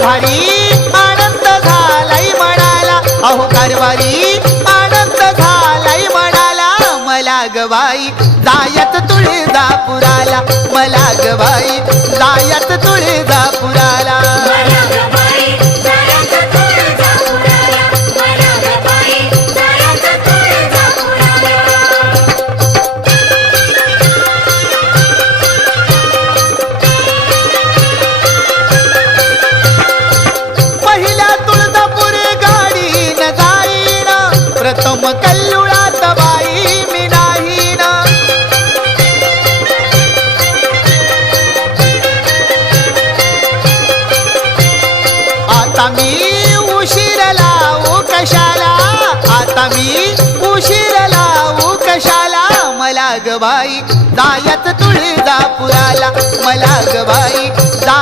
कारभारी आनंद झालाय म्हणाला, अहो कारभारी आनंद झालाय म्हणाला, मला ग बाई जायत तुळजापुराला, मला ग बाई जायत तुळजापुराला. प्रथम कल्लुळात बाई मी नाही ना, आता मी उशीर लावू कशाला, आता मी उशीर लावू कशाला, मला ग बाई जायत तुळजापुराला, मला ग बाई